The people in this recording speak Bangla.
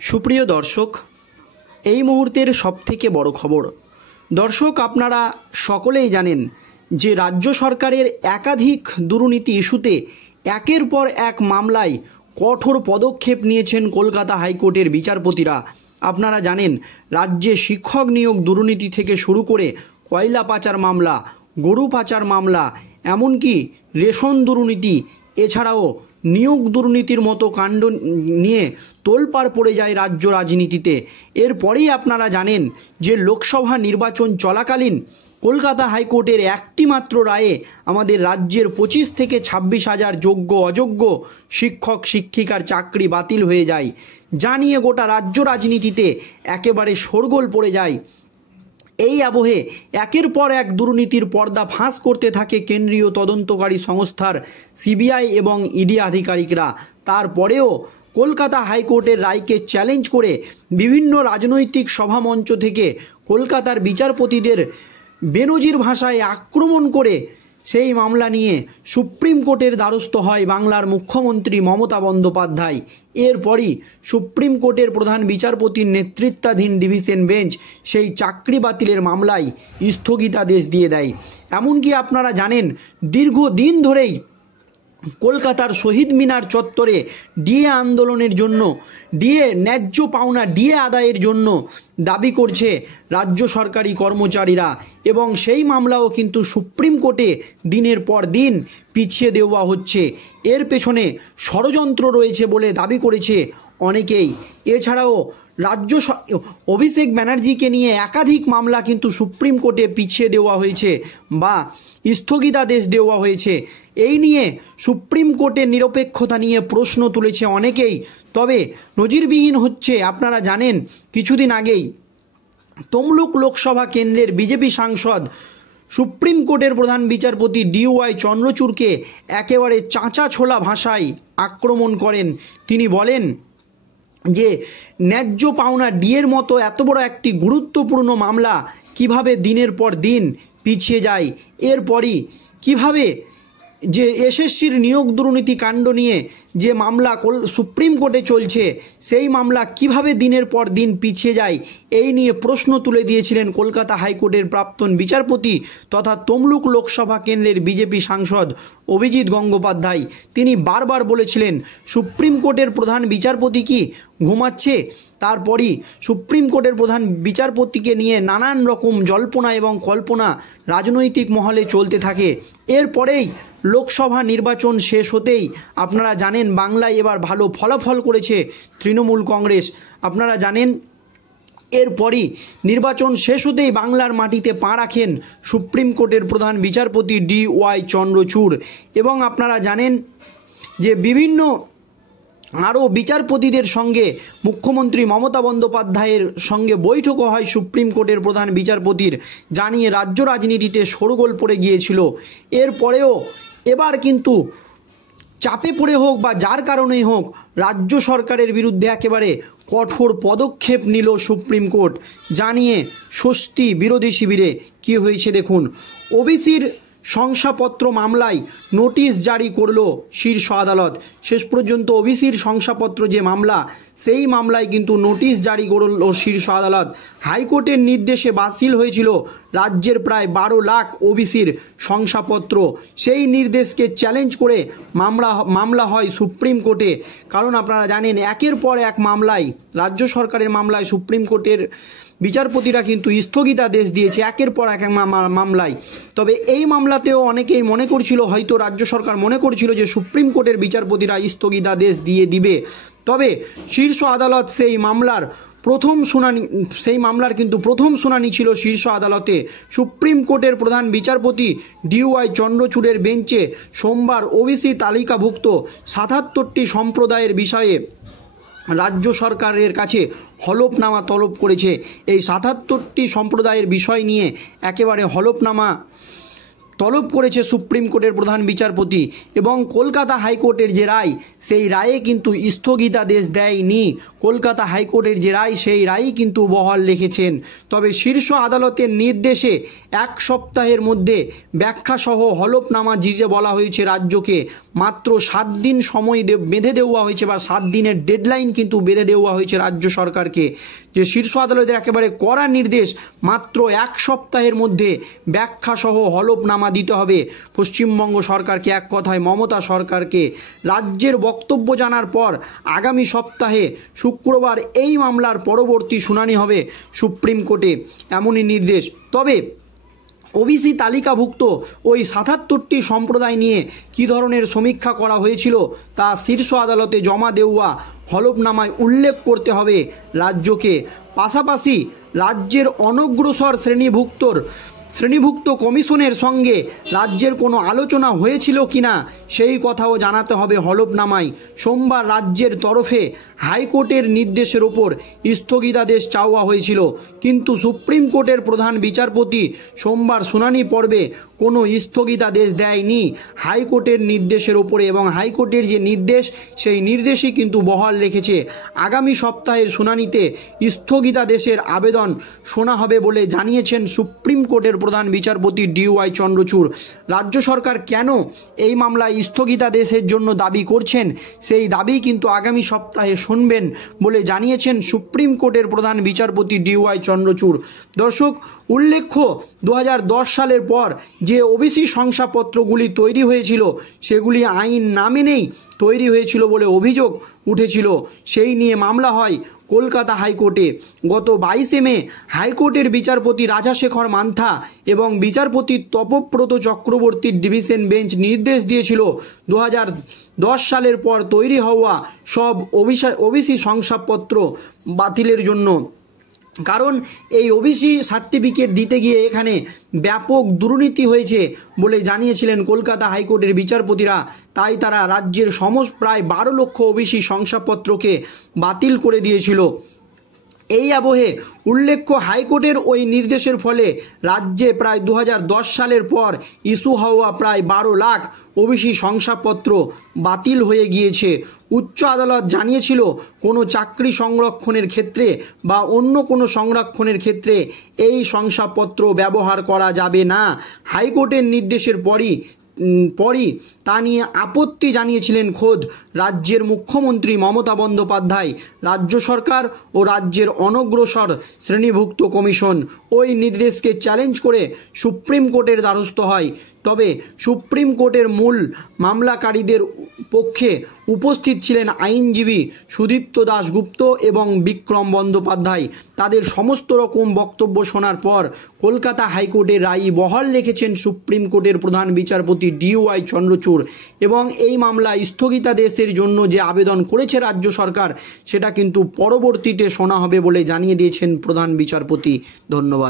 সুপ্রিয় দর্শক, এই মুহূর্তের সবথেকে বড় খবর। দর্শক, আপনারা সকলেই জানেন যে রাজ্য সরকারের একাধিক দুর্নীতি ইস্যুতে একের পর এক মামলায় কঠোর পদক্ষেপ নিয়েছেন কলকাতা হাইকোর্টের বিচারপতিরা। আপনারা জানেন রাজ্যে শিক্ষক নিয়োগ দুর্নীতি থেকে শুরু করে কয়লা পাচার মামলা, গরু পাচার মামলা, এমনকি রেশন দুর্নীতি, এছাড়াও নিয়োগ দুর্নীতির মতো কাণ্ড নিয়ে তোলপাড় পড়ে যায় রাজ্য রাজনীতিতে। এরপরেই আপনারা জানেন যে লোকসভা নির্বাচন চলাকালীন কলকাতা হাইকোর্টের একটি মাত্র রায়ে আমাদের রাজ্যের 25 থেকে 26 হাজার যোগ্য অযোগ্য শিক্ষক শিক্ষিকার চাকরি বাতিল হয়ে যায়, যা নিয়ে গোটা রাজ্য রাজনীতিতে একেবারে শোরগোল পড়ে যায়। এই আবহে একের পর এক দুর্নীতির পর্দা ফাঁস করতে থাকে কেন্দ্রীয় তদন্তকারী সংস্থার সিবিআই এবং ইডি আধিকারিকরা। তারপরেও কলকাতা হাইকোর্টের রায়কে চ্যালেঞ্জ করে বিভিন্ন রাজনৈতিক সভামঞ্চ থেকে কলকাতার বিচারপতিদের বেনজির ভাষায় আক্রমণ করে সেই মামলা নিয়ে সুপ্রিম কোর্টের দ্বারস্থ হয় বাংলার মুখ্যমন্ত্রী মমতা বন্দ্যোপাধ্যায়। এরপরই সুপ্রিম কোর্টের প্রধান বিচারপতির নেতৃত্বাধীন ডিভিশন বেঞ্চ সেই চাকরি বাতিলের মামলায় স্থগিতাদেশ দিয়ে দেয়। এমনকি আপনারা জানেন দীর্ঘদিন ধরেই কলকাতার শহীদ মিনার চত্বরে ডিএ আন্দোলনের জন্য, ডিএ ন্যায্য পাওনা ডিএ আদায়ের জন্য দাবি করছে রাজ্য সরকারি কর্মচারীরা, এবং সেই মামলাও কিন্তু সুপ্রিম কোর্টে দিনের পর দিন পিছিয়ে দেওয়া হচ্ছে। এর পেছনে ষড়যন্ত্র রয়েছে বলে দাবি করেছে অনেকেই। এছাড়াও অভিষেক ব্যানার্জিকে নিয়ে একাধিক মামলা কিন্তু সুপ্রিম কোর্টে পিছিয়ে দেওয়া হয়েছে বা স্থগিতাদেশ দেওয়া হয়েছে। এই নিয়ে সুপ্রিম কোর্টের নিরপেক্ষতা নিয়ে প্রশ্ন তুলেছে অনেকেই। তবে নজিরবিহীন হচ্ছে, আপনারা জানেন কিছুদিন আগেই তমলুক লোকসভা কেন্দ্রের বিজেপি সাংসদ সুপ্রিম কোর্টের প্রধান বিচারপতি DY চন্দ্রচূড়কে একেবারে চাঁচা ছোলা ভাষায় আক্রমণ করেন। তিনি বলেন যে ন্যায্য পাওনা ডিএর মতো এত বড় একটি গুরুত্বপূর্ণ মামলা কিভাবে দিনের পর দিন পিছিয়ে যায়। এরপরই কিভাবে যে এসএসসির নিয়োগ দুর্নীতি কাণ্ড নিয়ে যে মামলা সুপ্রিম কোর্টে চলছে, সেই মামলা কিভাবে দিনের পর দিন পিছিয়ে যায়, এই নিয়ে প্রশ্ন তুলে দিয়েছিলেন কলকাতা হাইকোর্টের প্রাক্তন বিচারপতি তথা তমলুক লোকসভা কেন্দ্রের বিজেপি সাংসদ অভিজিৎ গঙ্গোপাধ্যায়। তিনি বারবার বলেছিলেন সুপ্রিম কোর্টের প্রধান বিচারপতি কি ঘুমাচ্ছে? তারপরই সুপ্রিম কোর্টের প্রধান বিচারপতিকে নিয়ে নানান রকম জল্পনা এবং কল্পনা রাজনৈতিক মহলে চলতে থাকে। এরপরেই লোকসভা নির্বাচন শেষ হতেই আপনারা জানেন বাংলায় এবার ভালো ফলাফল করেছে তৃণমূল কংগ্রেস। আপনারা জানেন এরপরই নির্বাচন শেষ হতেই বাংলার মাটিতে পা রাখেন সুপ্রিম কোর্টের প্রধান বিচারপতি DY চন্দ্রচূড়। এবং আপনারা জানেন যে বিভিন্ন আরও বিচারপতিদের সঙ্গে মুখ্যমন্ত্রী মমতা বন্দ্যোপাধ্যায়ের সঙ্গে বৈঠকও হয় সুপ্রিম কোর্টের প্রধান বিচারপতির, জানিয়ে রাজ্য রাজনীতিতে শোরগোল পড়ে গিয়েছিল। এরপরেও এবার কিন্তু চাপে পড়ে হোক বা যার কারণেই হোক রাজ্য সরকারের বিরুদ্ধে একেবারে কঠোর পদক্ষেপ নিল সুপ্রিম কোর্ট, জানিয়ে স্বস্তি বিরোধী শিবিরে। কি হয়েছে দেখুন। ওবিসির শংসাপত্র মামলায় নোটিশ জারি করল শীর্ষ আদালত। শেষ পর্যন্ত ওবিসির শংসাপত্র যে মামলা, সেই মামলায় কিন্তু নোটিশ জারি করল শীর্ষ আদালত। হাইকোর্টের নির্দেশে বাতিল হয়েছিল রাজ্যের প্রায় 12 লাখ ওবিসির শংসাপত্র। সেই নির্দেশকে চ্যালেঞ্জ করে মামলা হয় সুপ্রিম কোর্টে। কারণ আপনারা জানেন একের পর এক মামলায়, রাজ্য সরকারের মামলায় সুপ্রিম কোর্টের বিচারপতিরা কিন্তু স্থগিতাদেশ দিয়েছে একের পর এক মামলায়। তবে এই মামলাতেও অনেকেই মনে করছিল, হয়তো রাজ্য সরকার মনে করছিল যে সুপ্রিম কোর্টের বিচারপতিরা স্থগিতাদেশ দিয়ে দিবে। তবে শীর্ষ আদালত সেই মামলার কিন্তু প্রথম শুনানি ছিল শীর্ষ আদালতে। সুপ্রিম কোর্টের প্রধান বিচারপতি DY চন্দ্রচূড়ের বেঞ্চে সোমবার ওবিসি তালিকাভুক্ত 77টি সম্প্রদায়ের বিষয়ে রাজ্য সরকারের কাছে হলফনামা তলব করেছে। এই 77টি সম্প্রদায়ের বিষয় নিয়ে একেবারে হলফনামা তলব করেছে সুপ্রিম কোর্টের প্রধান বিচারপতি এবং কলকাতা হাইকোর্টের যে রায় সেই রায়ে কিন্তু স্থগিতাদেশ দেয়নি। কলকাতা হাইকোর্টের যে রায় সেই রায়ই কিন্তু বহাল রেখেছেন। তবে শীর্ষ আদালতের নির্দেশে 1 সপ্তাহের মধ্যে ব্যাখ্যাসহ হলফনামা দিতে বলা হয়েছে রাজ্যকে। মাত্র 7 দিন সময় বেঁধে দেওয়া হয়েছে বা 7 দিনের ডেডলাইন কিন্তু বেঁধে দেওয়া হয়েছে রাজ্য সরকারকে, যে শীর্ষ আদালতের একেবারে কড়া নির্দেশ, মাত্র 1 সপ্তাহের মধ্যে ব্যাখ্যাসহ হলফনামা দিতে হবে পশ্চিমবঙ্গ সরকারকে, এক কথায় মমতা সরকারকে। রাজ্যের বক্তব্য জানার পর আগামী সপ্তাহে শুক্রবার এই মামলার পরবর্তী শুনানি হবে সুপ্রিম কোর্টে, এমনই নির্দেশ। তবে ওবিসি তালিকাভুক্ত ওই 77টি সম্প্রদায় নিয়ে কী ধরনের সমীক্ষা করা হয়েছিল তা শীর্ষ আদালতে জমা দেওয়া হলফনামায় উল্লেখ করতে হবে রাজ্যকে। পাশাপাশি রাজ্যের অনগ্রসর শ্রেণীভুক্ত কমিশনের সঙ্গে রাজ্যের কোনো আলোচনা হয়েছিল কিনা সেই কথাও জানাতে হবে হলফনামায়। সোমবার রাজ্যের তরফে হাইকোর্টের নির্দেশের ওপর স্থগিতাদেশ চাওয়া হয়েছিল, কিন্তু সুপ্রিম কোর্টের প্রধান বিচারপতি সোমবার শুনানি পর্বে কোনো স্থগিতাদেশ দেয়নি হাইকোর্টের নির্দেশের ওপরে, এবং হাইকোর্টের যে নির্দেশ সেই নির্দেশই কিন্তু বহাল রেখেছে। আগামী সপ্তাহের শুনানিতে স্থগিতাদেশের আবেদন শোনা হবে বলে জানিয়েছেন সুপ্রিম কোর্টের প্রধান বিচারপতি DY চন্দ্রচূড়। রাজ্য সরকার কেন এই মামলায় স্থগিতাদেশের জন্য দাবি করছেন সেই দাবি কিন্তু আগামী সপ্তাহে শুনবেন বলে জানিয়েছেন সুপ্রিম কোর্টের প্রধান বিচারপতি DY চন্দ্রচূড়। দর্শক, উল্লেখ্য 2010 সালের পর যে ওবিসি শংসাপত্রগুলি তৈরি হয়েছিল সেগুলি আইন না মেনেই তৈরি হয়েছিল বলে অভিযোগ উঠেছিল। সেই নিয়ে মামলা হয় কলকাতা হাইকোর্টে। গত 22 মে হাইকোর্টের বিচারপতি রাজাশেখর মান্থা এবং বিচারপতি তপব্রত চক্রবর্তীর ডিভিশন বেঞ্চ নির্দেশ দিয়েছিল 2010 সালের পর তৈরি হওয়া সব ওবিসি শংসাপত্র বাতিলের জন্য। কারণ এই ওবিসি সার্টিফিকেট দিতে গিয়ে এখানে ব্যাপক দুর্নীতি হয়েছে বলে জানিয়েছিলেন কলকাতা হাইকোর্টের বিচারপতিরা। তাই তারা রাজ্যের প্রায় 12 লক্ষ ওবিসি শংসাপত্রকে বাতিল করে দিয়েছিল। এই আবহে উল্লেখ্য হাইকোর্টের ওই নির্দেশের ফলে রাজ্যে প্রায় 2010 সালের পর ইস্যু হওয়া প্রায় 12 লাখ ওবিসি শংসাপত্র বাতিল হয়ে গিয়েছে। উচ্চ আদালত জানিয়েছিল কোনো চাকরি সংরক্ষণের ক্ষেত্রে বা অন্য কোনো সংরক্ষণের ক্ষেত্রে এই শংসাপত্র ব্যবহার করা যাবে না। হাইকোর্টের নির্দেশের পরই তা নিয়ে আপত্তি জানিয়েছিলেন খোদ রাজ্যের মুখ্যমন্ত্রী মমতা বন্দ্যোপাধ্যায়। রাজ্য সরকার ও রাজ্যের অনগ্রসর শ্রেণীভুক্ত কমিশন ওই নির্দেশকে চ্যালেঞ্জ করে সুপ্রিম কোর্টের দ্বারস্থ হয়। তবে সুপ্রিম কোর্টের মূল মামলাকারীদের পক্ষে উপস্থিত ছিলেন আইনজীবী সুদীপ্ত দাশগুপ্ত এবং বিক্রম বন্দ্যোপাধ্যায়। তাদের সমস্ত রকম বক্তব্য শোনার পর কলকাতা হাইকোর্টের রায় বহাল রেখেছেন সুপ্রিম কোর্টের প্রধান বিচারপতি DY চন্দ্রচূড়, এবং এই মামলা স্থগিতাদেশের জন্য যে আবেদন করেছে রাজ্য সরকার সেটা কিন্তু পরবর্তীতে শোনা হবে বলে জানিয়ে দিয়েছেন প্রধান বিচারপতি। ধন্যবাদ।